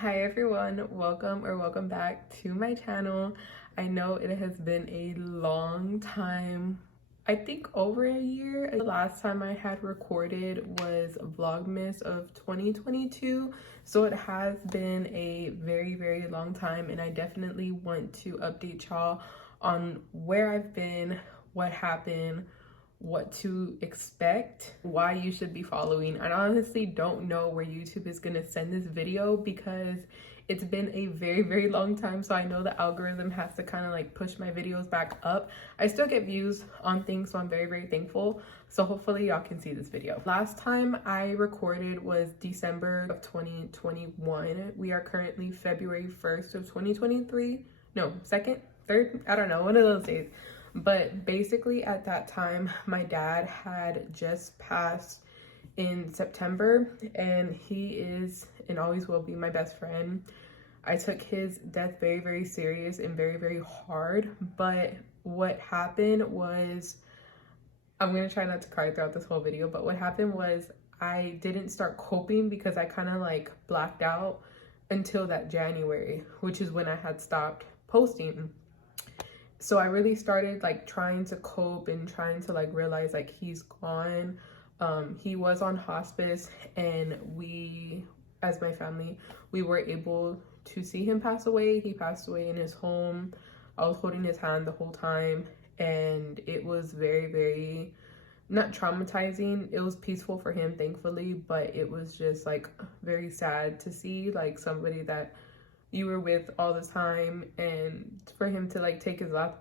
Hi everyone, welcome back to my channel. I know it has been a long time, I think over a year. The last time I had recorded was Vlogmas of 2022, so it has been a very long time, and I definitely want to update y'all on where I've been, what happened, what to expect, why you should be following. I honestly don't know where YouTube is gonna send this video because it's been a very long time, so I know the algorithm has to kind of like push my videos back up. I still get views on things, so I'm very thankful. So hopefully y'all can see this video. Last time I recorded was December of 2021. We are currently February 1st of 2023. No, 2nd, 3rd, I don't know, one of those days. But basically at that time, my dad had just passed in September, and he is and always will be my best friend. I took his death very serious and very hard. But what happened was, I'm gonna try not to cry throughout this whole video, but what happened was I didn't start coping because I kind of like blacked out until that January, which is when I had stopped posting. So I really started like trying to cope and trying to like realize like he's gone. He was on hospice, and we, as my family, we were able to see him pass away. He passed away in his home. I was holding his hand the whole time, and it was very not traumatizing. It was peaceful for him, thankfully, but it was just like very sad to see like somebody that you were with all the time, and for him to like take his last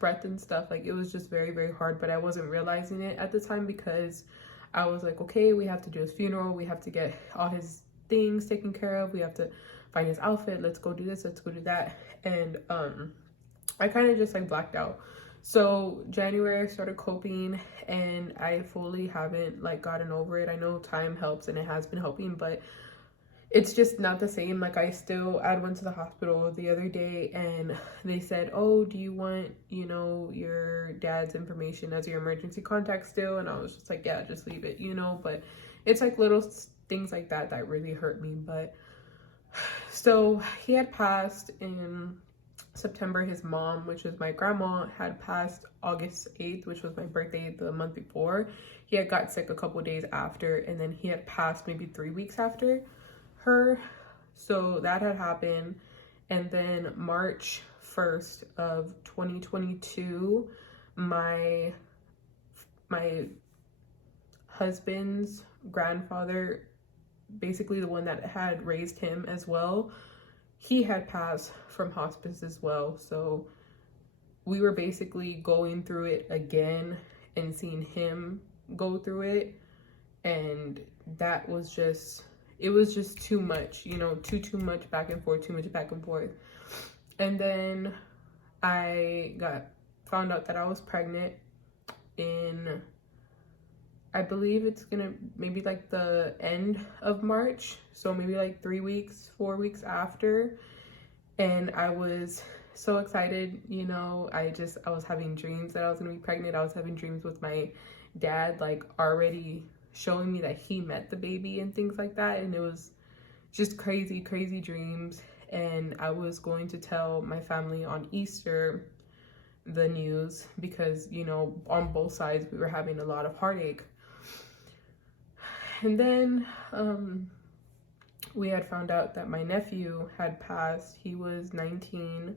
breath and stuff. Like, it was just very hard, but I wasn't realizing it at the time because I was like, okay, we have to do his funeral, we have to get all his things taken care of, we have to find his outfit, let's go do this, let's go do that. And I kind of just like blacked out. So January I started coping, and I fully haven't like gotten over it. I know time helps and it has been helping, but it's just not the same. Like, I went to the hospital the other day, and they said, oh, do you want, you know, your dad's information as your emergency contact still? And I was just like, yeah, just leave it, you know. But it's like little things like that that really hurt me. But so he had passed in September. His mom, which was my grandma, had passed August 8th, which was my birthday the month before. He had got sick a couple days after, and then he had passed maybe 3 weeks after her. So that had happened. And then March 1st of 2022, my husband's grandfather, basically the one that had raised him as well, he had passed from hospice as well. So we were basically going through it again and seeing him go through it, and that was just, it was just too much, you know, too much back and forth, And then I found out that I was pregnant in, I believe it's gonna maybe like the end of March, so maybe like 3 weeks, 4 weeks after. And I was so excited, you know. I was having dreams that I was gonna be pregnant. I was having dreams with my dad, like already showing me that he met the baby and things like that. And it was just crazy dreams. And I was going to tell my family on Easter the news because, you know, on both sides we were having a lot of heartache. And then we had found out that my nephew had passed. He was 19,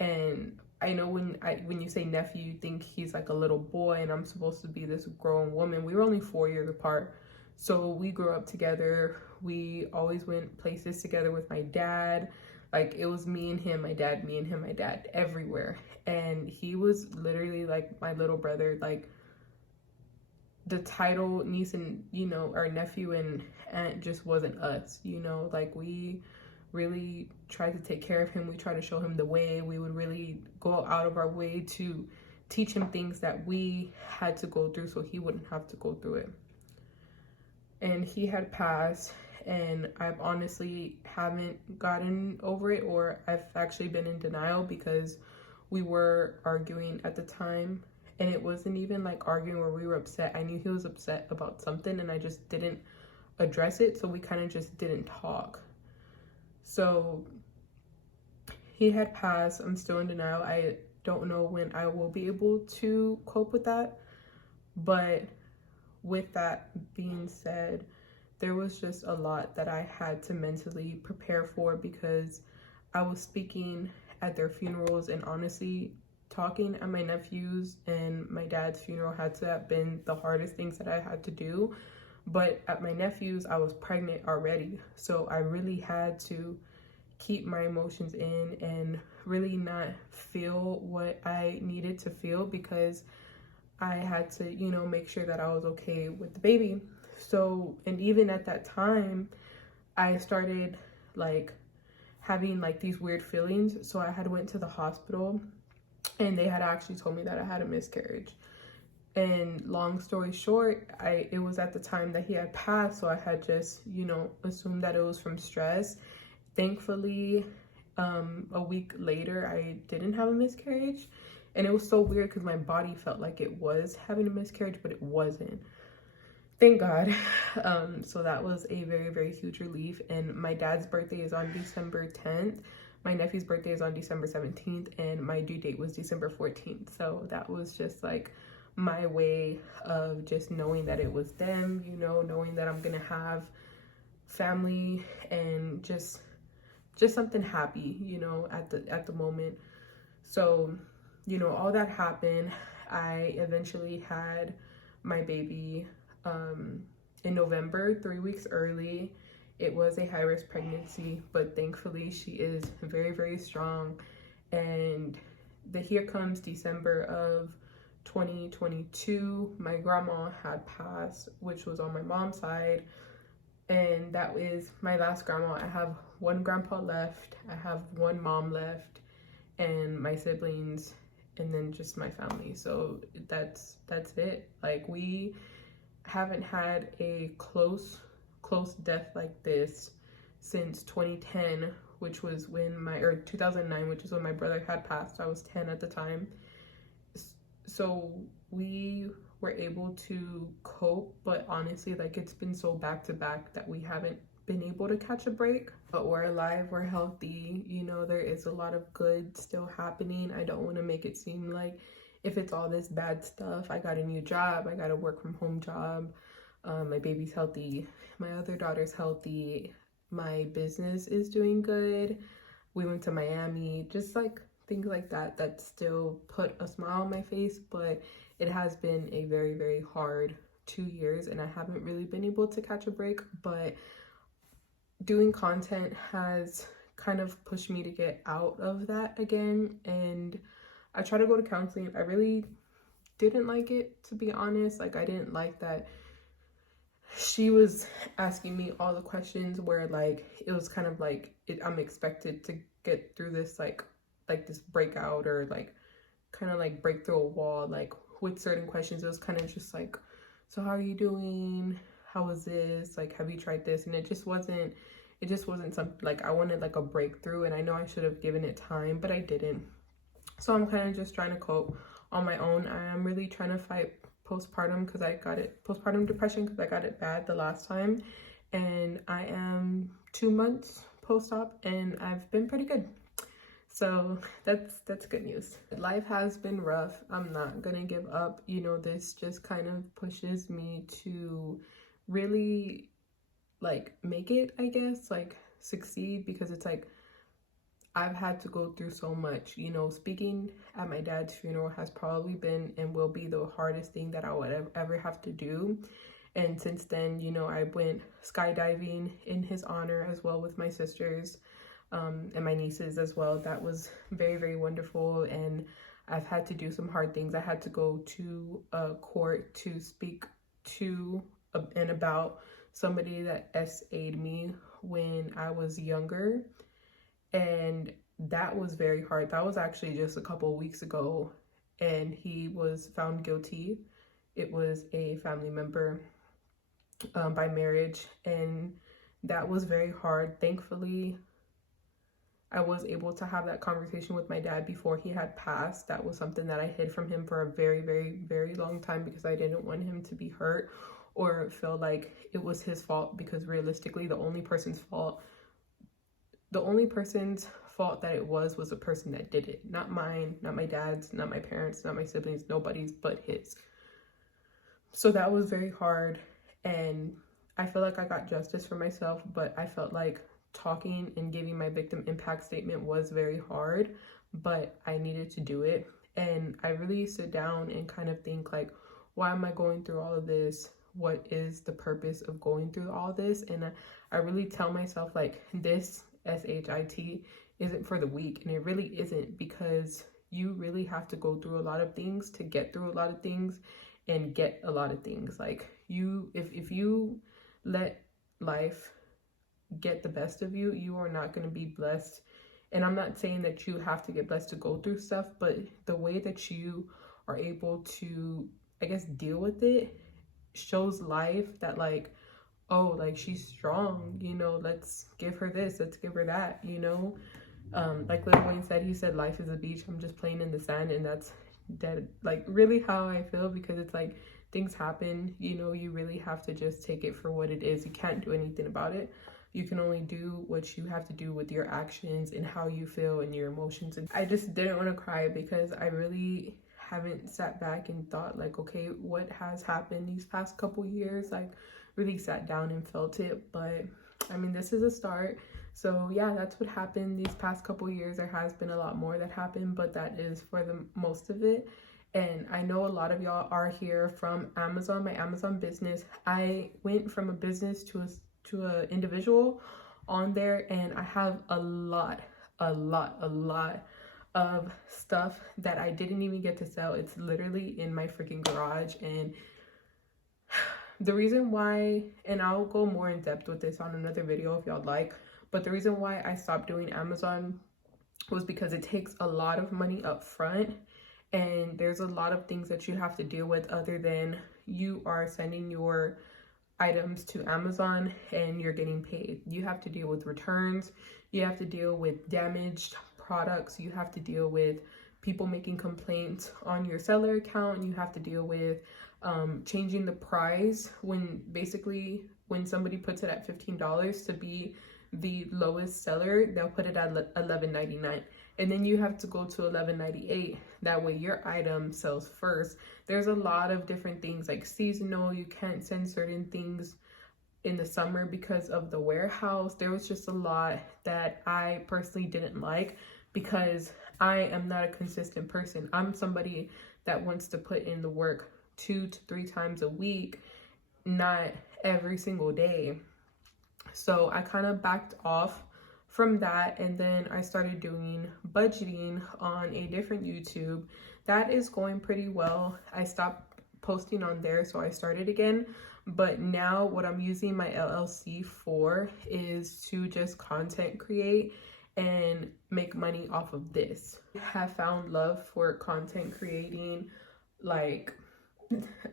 and I know when you say nephew, you think he's like a little boy, and I'm supposed to be this grown woman. We were only 4 years apart, so we grew up together. We always went places together with my dad. Like, it was me and him, my dad, me and him, my dad, everywhere. And he was literally like my little brother. Like, the title niece and, you know, our nephew and aunt just wasn't us, you know. Like, we really tried to take care of him. We tried to show him the way. We would really go out of our way to teach him things that we had to go through so he wouldn't have to go through it. And he had passed, and I've honestly haven't gotten over it, or I've actually been in denial because we were arguing at the time. And it wasn't even like arguing where we were upset. I knew he was upset about something, and I just didn't address it, so we kind of just didn't talk. So he had passed. I'm still in denial. I don't know when I will be able to cope with that. But with that being said, there was just a lot that I had to mentally prepare for, because I was speaking at their funerals, and honestly, talking at my nephew's and my dad's funeral had to have been the hardest things that I had to do. But at my nephew's, I was pregnant already. So I really had to keep my emotions in and really not feel what I needed to feel, because I had to, you know, make sure that I was okay with the baby. So, and even at that time, I started like having like these weird feelings. So I had went to the hospital, and they had actually told me that I had a miscarriage. And long story short, it was at the time that he had passed, so I had just, you know, assumed that it was from stress. Thankfully, a week later, I didn't have a miscarriage. And it was so weird because my body felt like it was having a miscarriage, but it wasn't. Thank God. So that was a very, very huge relief. And my dad's birthday is on December 10th. My nephew's birthday is on December 17th, and my due date was December 14th. So that was just like my way of just knowing that it was them, you know, knowing that I'm gonna have family and just something happy, you know, at the moment. So, you know, all that happened. I eventually had my baby in November, 3 weeks early. It was a high-risk pregnancy, but thankfully she is very, very strong. And here comes December of 2022. My grandma had passed, which was on my mom's side, and that is my last grandma. I have one grandpa left, I have one mom left, and my siblings, and then just my family. So that's it. Like, we haven't had a close death like this since 2010, which was when or 2009, which is when my brother had passed. I was 10 at the time. So we were able to cope, but honestly, like, it's been so back to back that we haven't been able to catch a break. But we're alive, we're healthy, you know, there is a lot of good still happening. I don't want to make it seem like if it's all this bad stuff. I got a new job, I got a work from home job, my baby's healthy, my other daughter's healthy, my business is doing good, we went to Miami, just like things like that still put a smile on my face. But it has been a very, very hard 2 years, and I haven't really been able to catch a break. But doing content has kind of pushed me to get out of that again, and I try to go to counseling. I really didn't like it, to be honest. Like, I didn't like that she was asking me all the questions where, like, it was kind of like I'm expected to get through this like this breakout, or like kind of like break through a wall, like with certain questions. It was kind of just like, so how are you doing, how was this, like, have you tried this? And it just wasn't something like I wanted, like a breakthrough. And I know I should have given it time, but I didn't. So I'm kind of just trying to cope on my own. I am really trying to fight postpartum depression, because I got it bad the last time, and I am 2 months post-op and I've been pretty good. So that's good news. Life has been rough. I'm not gonna give up. You know, this just kind of pushes me to really like make it, I guess, like succeed, because it's like I've had to go through so much. You know, speaking at my dad's funeral has probably been and will be the hardest thing that I would ever have to do. And since then, you know, I went skydiving in his honor as well with my sisters, and my nieces as well. That was very, very wonderful. And I've had to do some hard things. I had to go to a court to speak to and about somebody that SA'd me when I was younger. And that was very hard. That was actually just a couple of weeks ago, and he was found guilty. It was a family member by marriage, and that was very hard. Thankfully, I was able to have that conversation with my dad before he had passed. That was something that I hid from him for a very, very, very long time, because I didn't want him to be hurt or feel like it was his fault, because realistically, the only person's fault the only person's fault that it was the person that did it. Not mine, not my dad's, not my parents, not my siblings, nobody's but his. So that was very hard, and I feel like I got justice for myself, but I felt like talking and giving my victim impact statement was very hard, but I needed to do it. And I really sit down and kind of think like, why am I going through all of this? What is the purpose of going through all this? And I really tell myself like, this SHIT isn't for the weak, and it really isn't, because you really have to go through a lot of things to get through a lot of things and get a lot of things. Like if you let life get the best of you, you are not going to be blessed. And I'm not saying that you have to get blessed to go through stuff, but the way that you are able to, I guess, deal with it shows life that like, oh, like she's strong, you know, let's give her this, let's give her that, you know. Like Lil Wayne said, he said life is a beach, I'm just playing in the sand. And that's like really how I feel, because it's like things happen, you know, you really have to just take it for what it is. You can't do anything about it. You can only do what you have to do with your actions and how you feel and your emotions. And I just didn't want to cry because I really haven't sat back and thought like, okay, what has happened these past couple years? Like really sat down and felt it. But I mean, this is a start. So yeah, that's what happened these past couple years. There has been a lot more that happened, but that is for the most of it. And I know a lot of y'all are here from Amazon, my Amazon business. I went from a business to a individual on there, and I have a lot of stuff that I didn't even get to sell. It's literally in my freaking garage. And the reason why, and I'll go more in depth with this on another video if y'all like, but the reason why I stopped doing Amazon was because it takes a lot of money up front, and there's a lot of things that you have to deal with other than you are sending your items to Amazon and you're getting paid. You have to deal with returns, you have to deal with damaged products, you have to deal with people making complaints on your seller account, you have to deal with changing the price when basically when somebody puts it at $15 to be the lowest seller, they'll put it at $11.99, and then you have to go to $11.98. That way your item sells first. There's a lot of different things like seasonal. You can't send certain things in the summer because of the warehouse. There was just a lot that I personally didn't like, because I am not a consistent person. I'm somebody that wants to put in the work 2 to 3 times a week, not every single day. So I kind of backed off from that, and then I started doing budgeting on a different YouTube. That is going pretty well. I stopped posting on there, so I started again. But now what I'm using my LLC for is to just content create and make money off of this. I have found love for content creating like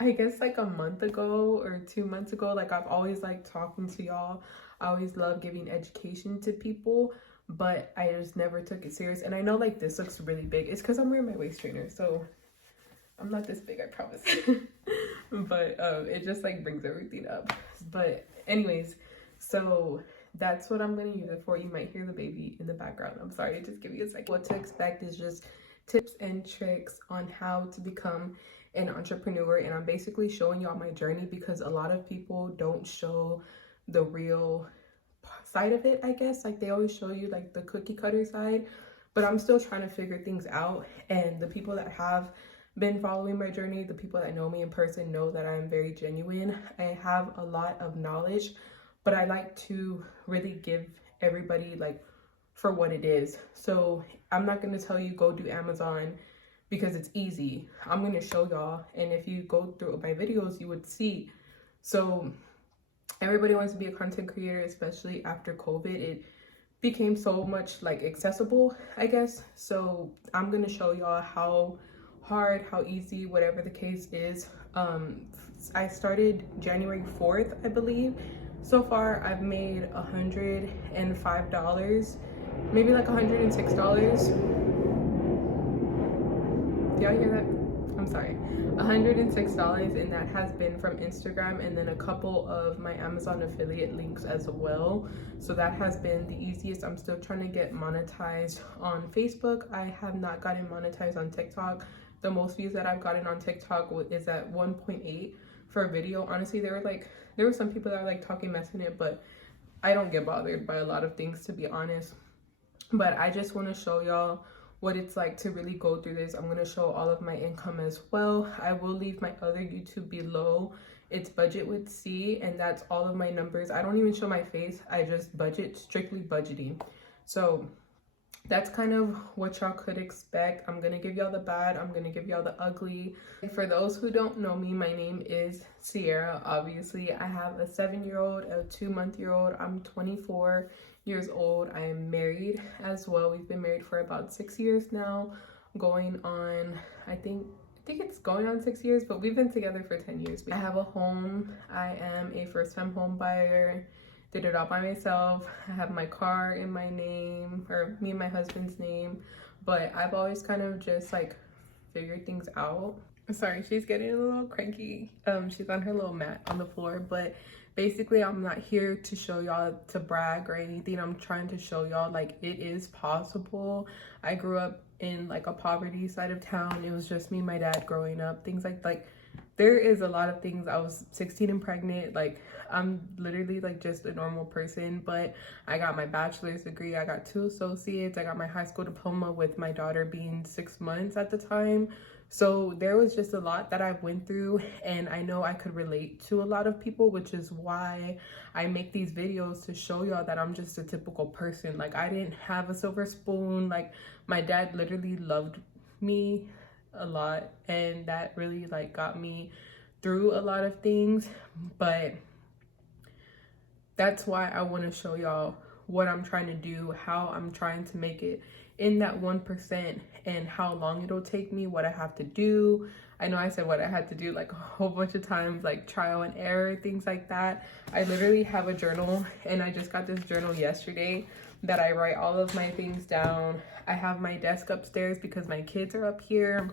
I guess like a month ago or 2 months ago. Like I've always liked talking to y'all. I always love giving education to people, but I just never took it serious. And I know like this looks really big. It's because I'm wearing my waist trainer, so I'm not this big, I promise. But it just like brings everything up. But anyways, so that's what I'm gonna use it for. You might hear the baby in the background. I'm sorry, just give you a second. What to expect is just tips and tricks on how to become an entrepreneur, and I'm basically showing y'all my journey because a lot of people don't show the real side of it, I guess. Like they always show you like the cookie cutter side, but I'm still trying to figure things out. And the people that have been following my journey, the people that know me in person, know that I'm very genuine. I have a lot of knowledge, but I like to really give everybody like for what it is. So I'm not going to tell you go do Amazon because it's easy. I'm going to show y'all, and if you go through my videos you would see. So everybody wants to be a content creator, especially after COVID. It became so much like accessible, I guess. So I'm going to show y'all how hard, how easy, whatever the case is. I started January 4th, I believe. So far I've made $105, maybe like $106. Y'all hear that? I'm I'm sorry, $106, and that has been from Instagram and then a couple of my Amazon affiliate links as well. So that has been the easiest. I'm still trying to get monetized on Facebook. I have not gotten monetized on TikTok. The most views that I've gotten on TikTok is at 1.8 for a video. Honestly, there were some people that were like talking mess in it, but I don't get bothered by a lot of things, to be honest. But I just want to show y'all what it's like to really go through this. I'm going to show all of my income as well. I will leave my other YouTube below. It's Budget with C, and that's all of my numbers. I don't even show my face. I just budget, strictly budgeting. So that's kind of what y'all could expect. I'm gonna give y'all the bad, I'm gonna give y'all the ugly. And for those who don't know me, my name is Sierra. Obviously, I have a 7-year-old, a 2-month-old. I'm 24 years old. I am married as well. We've been married for about 6 years now, going on, I think it's going on 6 years, but we've been together for 10 years. I have a home. I am a first-time home buyer. Did it all by myself. I have my car in my name, or me and my husband's name, but I've always kind of just like figured things out. Sorry, she's getting a little cranky. She's on her little mat on the floor, but basically I'm not here to show y'all to brag or anything. I'm trying to show y'all like it is possible. I grew up in like a poverty side of town. It was just me and my dad growing up. Things like there is a lot of things. I was 16 and pregnant. Like I'm literally like just a normal person, but I got my bachelor's degree. I got 2 associates. I got my high school diploma with my daughter being 6 months at the time. So there was just a lot that I went through, and I know I could relate to a lot of people, which is why I make these videos to show y'all that I'm just a typical person. Like I didn't have a silver spoon. Like my dad literally loved me a lot, and that really like got me through a lot of things. But that's why I want to show y'all what I'm trying to do, how I'm trying to make it in that 1%, and how long it'll take me, what I have to do. I know I said what I had to do like a whole bunch of times, like trial and error, things like that. I literally have a journal, and I just got this journal yesterday that I write all of my things down. I have my desk upstairs because my kids are up here,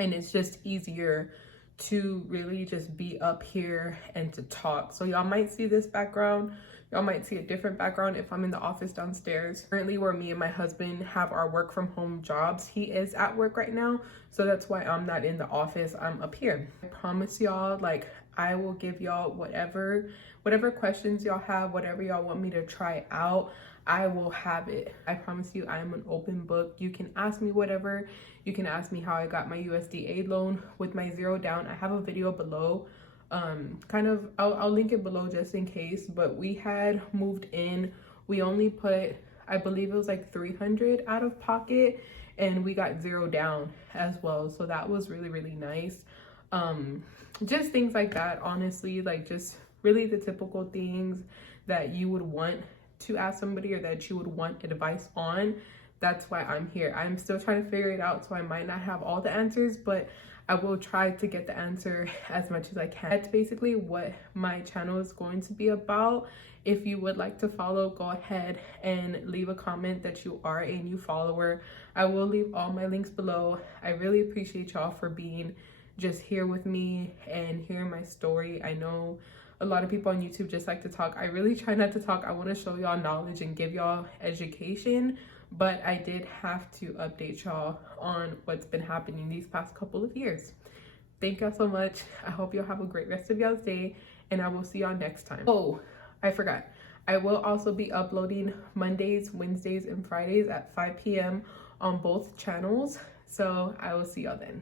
and it's just easier to really just be up here and to talk. So y'all might see this background. Y'all might see a different background if I'm in the office downstairs. Currently, where me and my husband have our work from home jobs, he is at work right now. So that's why I'm not in the office, I'm up here. I promise y'all, like I will give y'all whatever questions y'all have, whatever y'all want me to try out, I will have it. I promise you, I am an open book. You can ask me whatever. You can ask me how I got my USDA loan with my 0 down. I have a video below. I'll link it below just in case, but we had moved in. We only put, I believe it was like 300 out of pocket, and we got 0 down as well. So that was really, really nice. Just things like that, honestly, like just really the typical things that you would want to ask somebody or that you would want advice on. That's why I'm here. I'm still trying to figure it out, so I might not have all the answers, but I will try to get the answer as much as I can. That's basically what my channel is going to be about. If you would like to follow, go ahead and leave a comment that you are a new follower. I will leave all my links below. I really appreciate y'all for being just here with me and hearing my story. I know a lot of people on YouTube just like to talk. I really try not to talk. I want to show y'all knowledge and give y'all education, but I did have to update y'all on what's been happening these past couple of years. Thank y'all so much. I hope y'all have a great rest of y'all's day, and I will see y'all next time. Oh, I forgot. I will also be uploading Mondays, Wednesdays, and Fridays at 5 p.m. on both channels. So I will see y'all then.